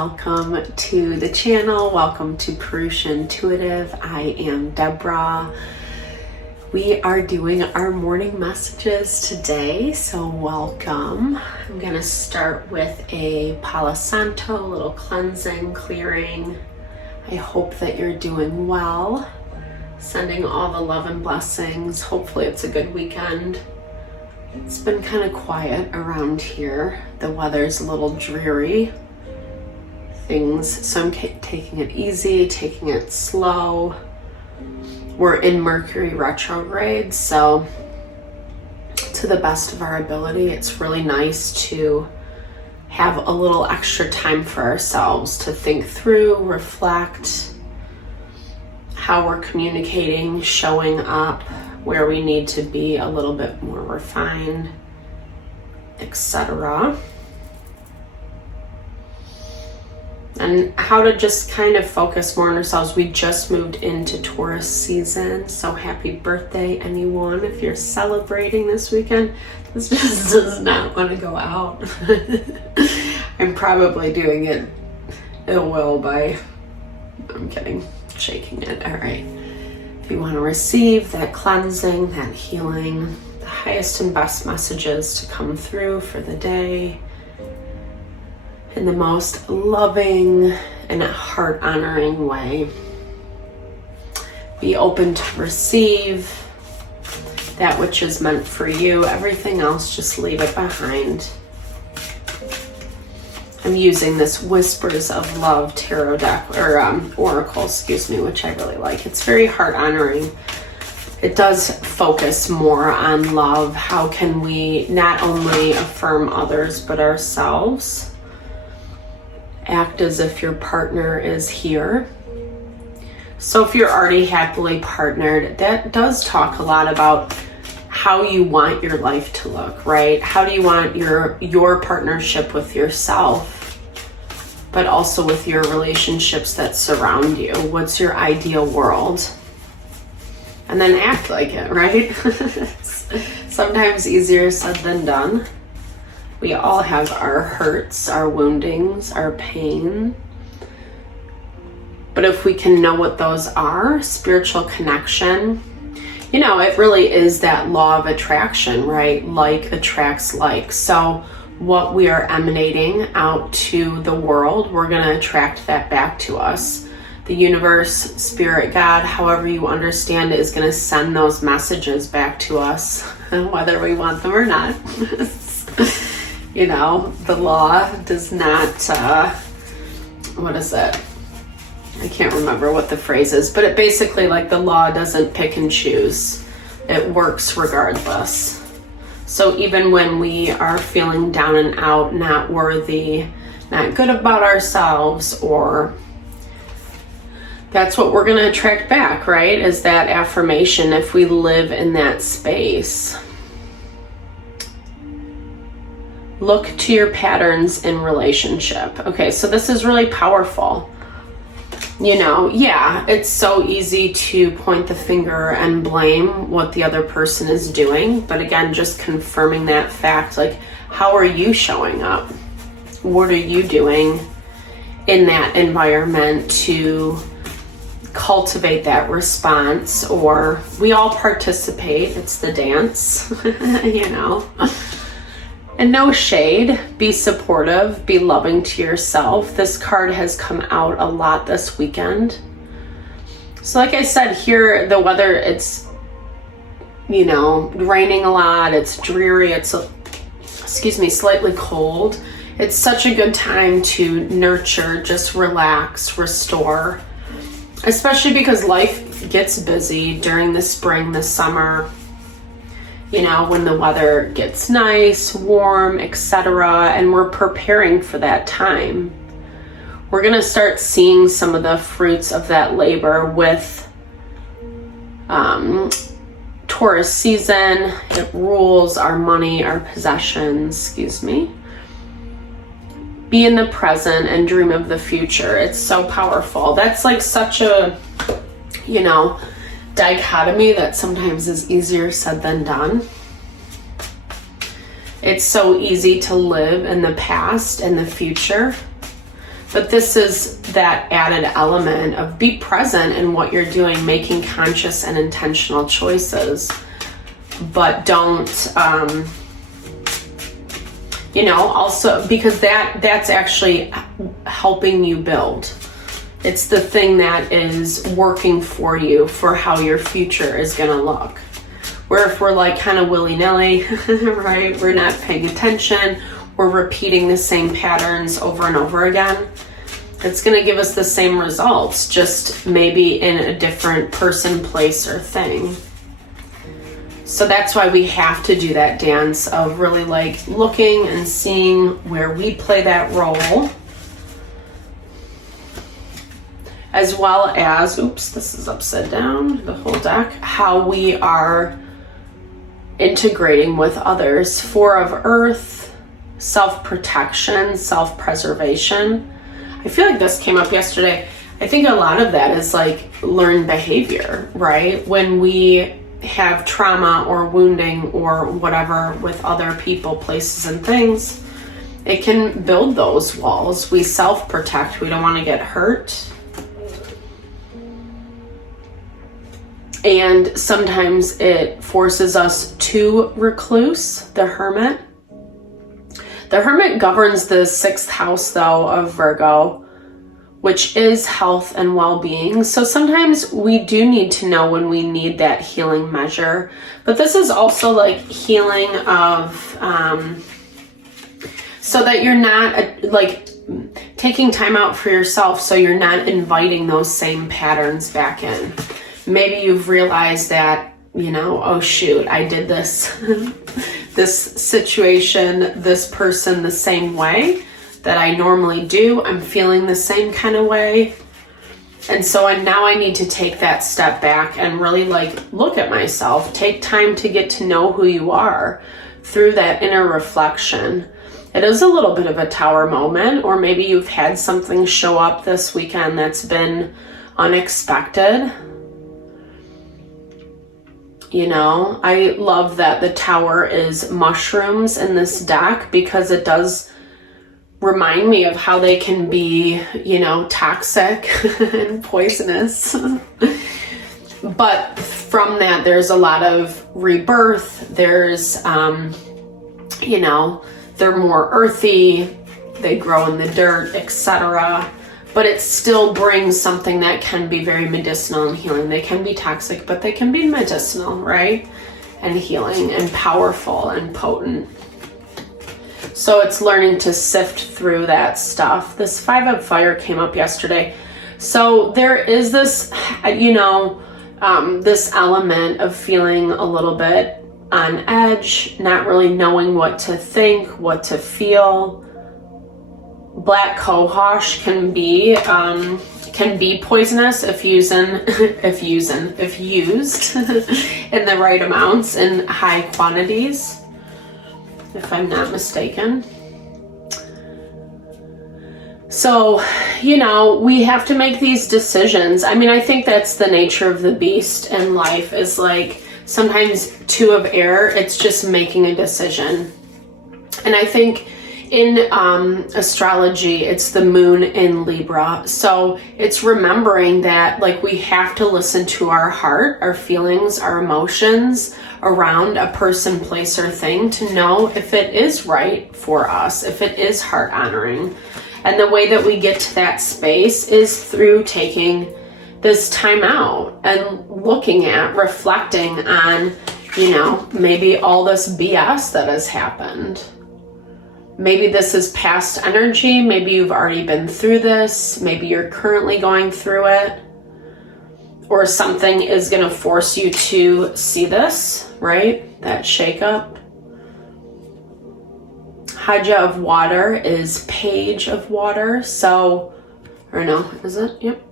welcome to the channel. Welcome to Purusha Intuitive. I am Deborah. We are doing our morning messages today, so welcome. I'm going to start with a Palo Santo, a little cleansing, clearing. I hope that you're doing well. Sending all the love and blessings. Hopefully it's a good weekend. It's been kind of quiet around here. The weather's a little dreary. So I'm taking it easy, taking it slow. We're in Mercury retrograde, so to the best of our ability, it's really nice to have a little extra time for ourselves to think through, reflect how we're communicating, showing up, where we need to be a little bit more refined, etc. And how to just kind of focus more on ourselves. We just moved into Taurus season, so happy birthday anyone if you're celebrating this weekend. This just does not want to go out. I'm probably doing it ill will by, I'm kidding, shaking it. All right. If you want to receive that cleansing, that healing, the highest and best messages to come through for the day, in the most loving and heart-honoring way. Be open to receive that which is meant for you. Everything else, just leave it behind. I'm using this Whispers of Love tarot deck, or oracle, which I really like. It's very heart-honoring. It does focus more on love. How can we not only affirm others, but ourselves? Act as if your partner is here. So if you're already happily partnered, that does talk a lot about how you want your life to look, right? How do you want your partnership with yourself, but also with your relationships that surround you? What's your ideal world? And then act like it, right? Sometimes easier said than done. We all have our hurts, our woundings, our pain. But if we can know what those are, spiritual connection, it really is that law of attraction, right? Like attracts like. So what we are emanating out to the world, we're going to attract that back to us. The universe, spirit, God, however you understand it, is going to send those messages back to us, whether we want them or not. The law does not, what is it? I can't remember what the phrase is, but it basically, like, the law doesn't pick and choose. It works regardless. So even when we are feeling down and out, not worthy, not good about ourselves, or that's what we're going to attract back, right? Is that affirmation if we live in that space. Look to your patterns in relationship. Okay, so this is really powerful. It's so easy to point the finger and blame what the other person is doing. But again, just confirming that fact, like, how are you showing up? What are you doing in that environment to cultivate that response? Or we all participate. It's the dance, And no shade, be supportive, be loving to yourself. This card has come out a lot this weekend. So like I said, here, the weather, it's, raining a lot, it's dreary, it's, slightly cold. It's such a good time to nurture, just relax, restore, especially because life gets busy during the spring, the summer. When the weather gets nice, warm, etc., and we're preparing for that time. We're going to start seeing some of the fruits of that labor with Taurus season. It rules our money, our possessions, Be in the present and dream of the future. It's so powerful. That's like such a, dichotomy that sometimes is easier said than done. It's so easy to live in the past and the future. But this is that added element of be present in what you're doing, making conscious and intentional choices. But don't, also, because that's actually helping you build. It's the thing that is working for you for how your future is going to look. Where if we're like kind of willy-nilly, right? We're not paying attention. We're repeating the same patterns over and over again. It's going to give us the same results, just maybe in a different person, place, or thing. So that's why we have to do that dance of really like looking and seeing where we play that role. As well as, oops, this is upside down, the whole deck, how we are integrating with others. Four of Earth, self-protection, self-preservation. I feel like this came up yesterday. I think a lot of that is like learned behavior, right? When we have trauma or wounding or whatever with other people, places, and things, it can build those walls. We self-protect. We don't want to get hurt. And sometimes it forces us to recluse, the Hermit. The Hermit governs the 6th house, though, of Virgo, which is health and well-being. So sometimes we do need to know when we need that healing measure. But this is also like healing of, so that you're not like taking time out for yourself, so you're not inviting those same patterns back in. Maybe you've realized that, oh shoot, I did this, this situation, this person the same way that I normally do. I'm feeling the same kind of way. And so now I need to take that step back and really like look at myself, take time to get to know who you are through that inner reflection. It is a little bit of a tower moment, or maybe you've had something show up this weekend that's been unexpected. I love that the tower is mushrooms in this deck, because it does remind me of how they can be, toxic and poisonous. But from that, there's a lot of rebirth. There's, they're more earthy, they grow in the dirt, etc. But it still brings something that can be very medicinal and healing. They can be toxic, but they can be medicinal, right? And healing and powerful and potent. So it's learning to sift through that stuff. This 5 of Fire came up yesterday. So there is this, this element of feeling a little bit on edge, not really knowing what to think, what to feel. Black cohosh can be poisonous if used in the right amounts in high quantities, if I'm not mistaken. So, we have to make these decisions. I mean, I think that's the nature of the beast in life, is like sometimes 2 of air, it's just making a decision. And I think in astrology, it's the moon in Libra. So it's remembering that like we have to listen to our heart, our feelings, our emotions around a person, place, or thing to know if it is right for us, if it is heart honoring. And the way that we get to that space is through taking this time out and looking at, reflecting on, maybe all this BS that has happened. Maybe this is past energy. Maybe you've already been through this. Maybe you're currently going through it. Or something is going to force you to see this, right? That shakeup. Haja of Water is Page of Water. So, or no, is it? Yep.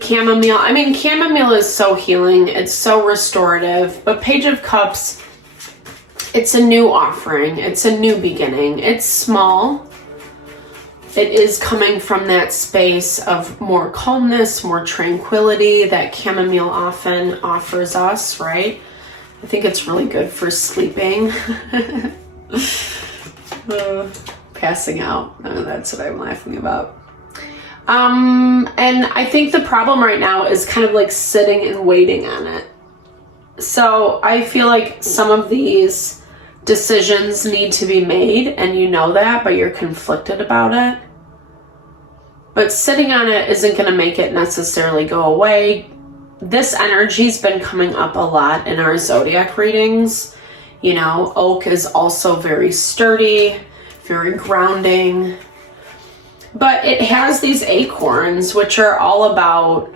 Chamomile. I mean, chamomile is so healing. It's so restorative. But Page of Cups, it's a new offering. It's a new beginning. It's small. It is coming from that space of more calmness, more tranquility that chamomile often offers us, right? I think it's really good for sleeping. Passing out. That's what I'm laughing about. And I think the problem right now is kind of like sitting and waiting on it. So I feel like some of these decisions need to be made, and you know that, but you're conflicted about it. But sitting on it isn't going to make it necessarily go away. This energy's been coming up a lot in our zodiac readings. You know, oak is also very sturdy, very grounding. But it has these acorns, which are all about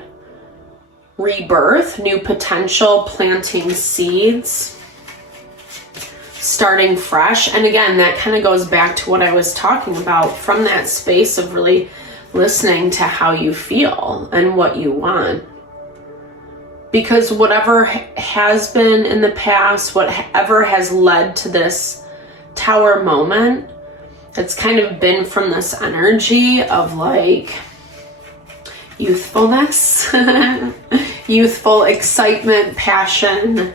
rebirth, new potential, planting seeds, starting fresh. And again, that kind of goes back to what I was talking about, from that space of really listening to how you feel and what you want. Because whatever has been in the past, whatever has led to this tower moment, it's kind of been from this energy of like youthfulness, youthful excitement, passion.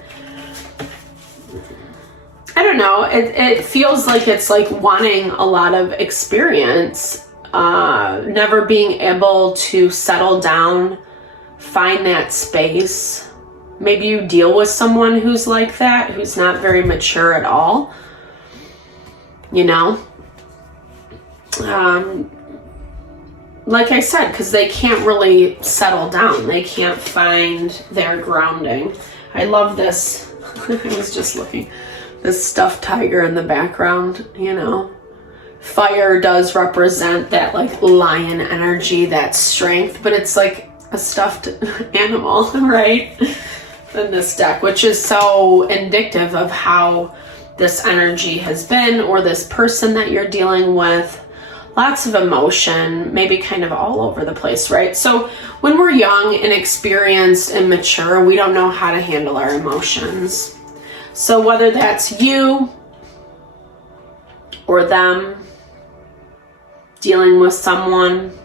I don't know. It feels like it's like wanting a lot of experience, never being able to settle down, find that space. Maybe you deal with someone who's like that, who's not very mature at all, you know? Like I said, because they can't really settle down. They can't find their grounding. I love this. I was just looking. This stuffed tiger in the background, you know. Fire does represent that like lion energy, that strength, but it's like a stuffed animal, right? In this deck, which is so indicative of how this energy has been, or this person that you're dealing with. Lots of emotion, maybe kind of all over the place, right? So when we're young, inexperienced, and mature, we don't know how to handle our emotions. So whether that's you or them dealing with someone,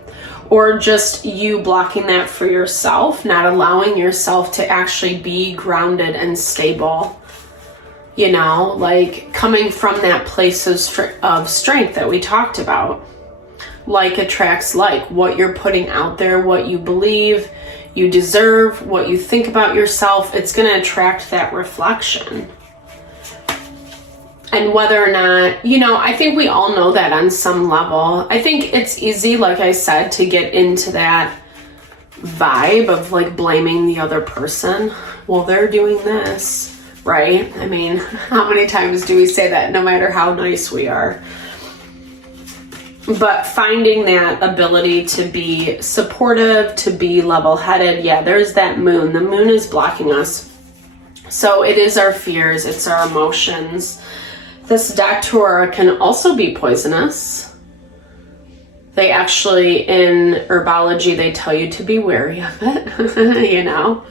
or just you blocking that for yourself, not allowing yourself to actually be grounded and stable, you know, like coming from that place of strength that we talked about. Like attracts like. What you're putting out there, what you believe you deserve, what you think about yourself, it's going to attract that reflection. And whether or not, you know, I think we all know that on some level. I think it's easy, like I said, to get into that vibe of like blaming the other person. Well, they're doing this, right? I mean, how many times do we say that, no matter how nice we are? But finding that ability to be supportive, to be level-headed, yeah, there's that moon. The moon is blocking us. So it is our fears, it's our emotions. This datura can also be poisonous. They actually, in herbology, they tell you to be wary of it, you know.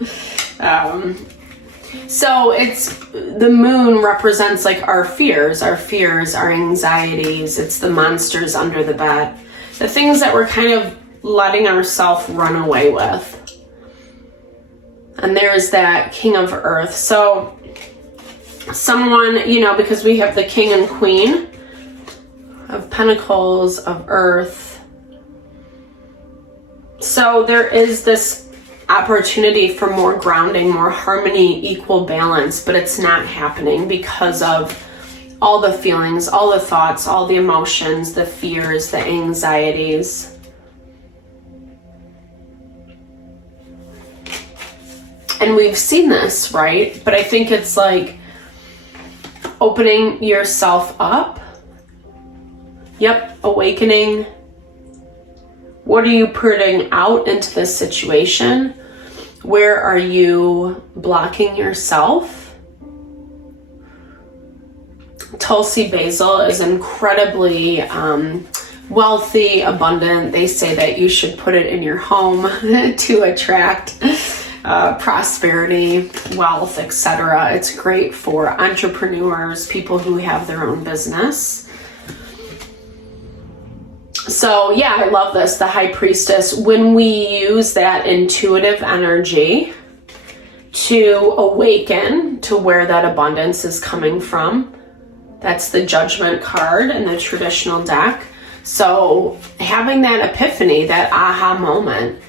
So it's, the moon represents like our fears, our anxieties. It's the monsters under the bed, the things that we're kind of letting ourselves run away with. And there's that king of earth. So someone, you know, because we have the king and queen of pentacles, of earth. So there is this opportunity for more grounding, more harmony, equal balance, but it's not happening because of all the feelings, all the thoughts, all the emotions, the fears, the anxieties. And we've seen this, right? But I think it's like opening yourself up. Yep, awakening. What are you putting out into this situation? Where are you blocking yourself? Tulsi basil is incredibly wealthy, abundant. They say that you should put it in your home to attract prosperity, wealth, etc. It's great for entrepreneurs, people who have their own business. So yeah, I love this, the high priestess. When we use that intuitive energy to awaken to where that abundance is coming from, That's the Judgment card in the traditional deck. So having that epiphany, that aha moment,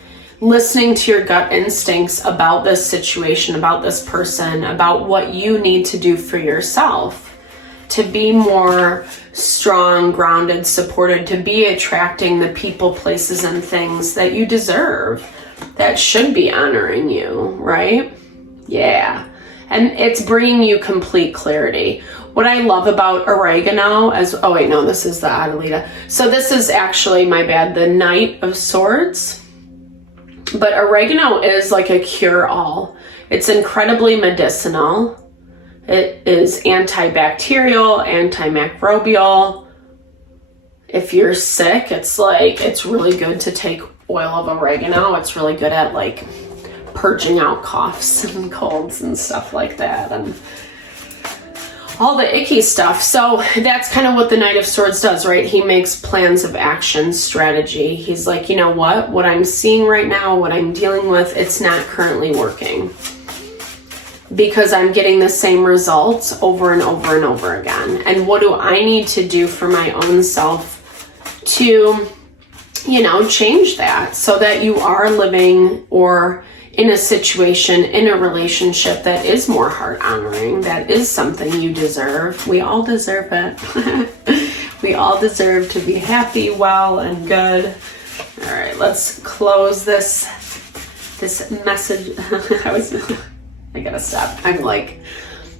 listening to your gut instincts about this situation, about this person, about what you need to do for yourself to be more strong, grounded, supported, to be attracting the people, places, and things that you deserve, that should be honoring you, right? Yeah. And it's bringing you complete clarity. What I love about oregano oh wait, no, this is the Adelita. So this is actually, my bad, the Knight of Swords. But oregano is like a cure-all. It's incredibly medicinal. It is antibacterial, antimicrobial. If you're sick, it's really good to take oil of oregano. It's really good at like purging out coughs and colds and stuff like that, and all the icky stuff. So that's kind of what the Knight of Swords does, right? He makes plans of action, strategy. He's like, you know what I'm seeing right now, what I'm dealing with, it's not currently working because I'm getting the same results over and over and over again. And what do I need to do for my own self to, change that, so that you are living or in a situation, in a relationship that is more heart honoring, that is something you deserve. We all deserve it. We all deserve to be happy, well, and good. All right, let's close this message. I gotta stop. I'm like,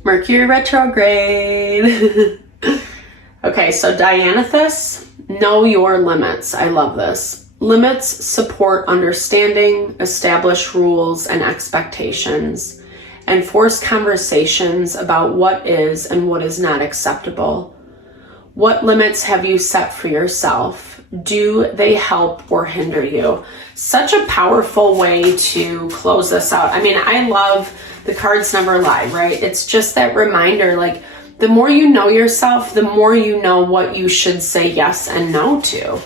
Mercury retrograde. Okay, so Dianathus, know your limits. I love this. Limits support understanding, establish rules and expectations, and force conversations about what is and what is not acceptable. What limits have you set for yourself? Do they help or hinder you? Such a powerful way to close this out. I mean, I love the cards never lie, right? It's just that reminder, like, the more you know yourself, the more you know what you should say yes and no to.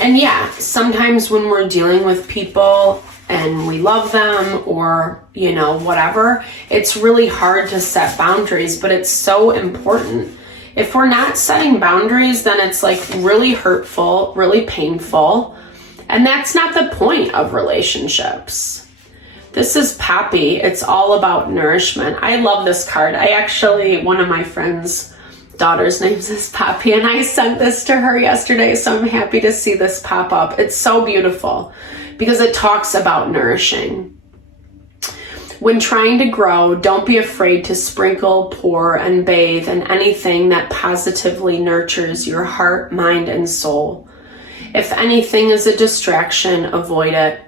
And yeah, sometimes when we're dealing with people and we love them or, whatever, it's really hard to set boundaries, but it's so important. If we're not setting boundaries, then it's like really hurtful, really painful. And that's not the point of relationships. This is Poppy. It's all about nourishment. I love this card. One of my friends' daughter's name is Poppy, and I sent this to her yesterday, so I'm happy to see this pop up. It's so beautiful because it talks about nourishing. When trying to grow, don't be afraid to sprinkle, pour, and bathe in anything that positively nurtures your heart, mind, and soul. If anything is a distraction, avoid it.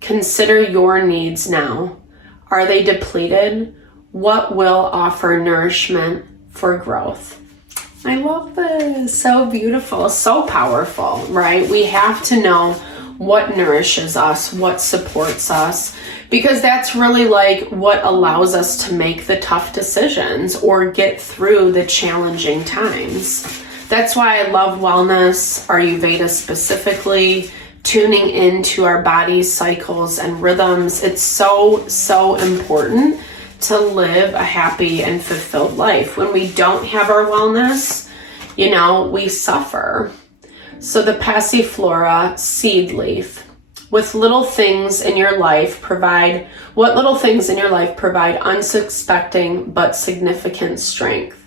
Consider your needs now. Are they depleted? What will offer nourishment for growth? I love this. So beautiful, so powerful, right? We have to know what nourishes us, what supports us, because that's really like what allows us to make the tough decisions or get through the challenging times. That's why I love wellness, Ayurveda specifically, tuning into our body's cycles and rhythms. It's so, so important to live a happy and fulfilled life. When we don't have our wellness, we suffer. So the Passiflora seed leaf. What little things in your life provide unsuspecting but significant strength?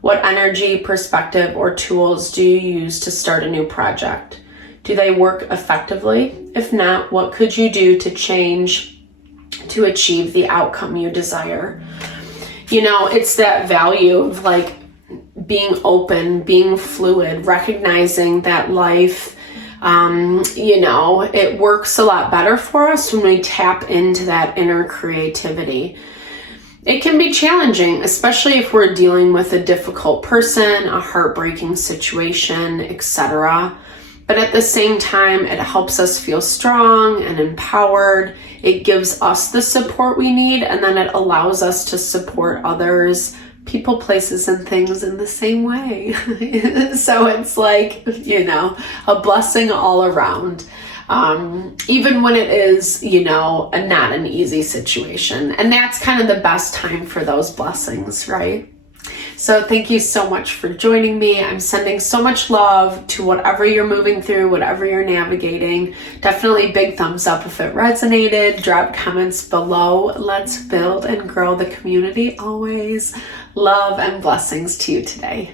What energy, perspective, or tools do you use to start a new project? Do they work effectively? If not, what could you do to change to achieve the outcome you desire? It's that value of like being open, being fluid, recognizing that life, it works a lot better for us when we tap into that inner creativity. It can be challenging, especially if we're dealing with a difficult person, a heartbreaking situation, etc. But at the same time, it helps us feel strong and empowered. It gives us the support we need, and then it allows us to support others, people, places, and things in the same way. So it's like, a blessing all around. Even when it is, not an easy situation. And that's kind of the best time for those blessings, right? So thank you so much for joining me. I'm sending so much love to whatever you're moving through, whatever you're navigating. Definitely big thumbs up if it resonated. Drop comments below. Let's build and grow the community always. Love and blessings to you today.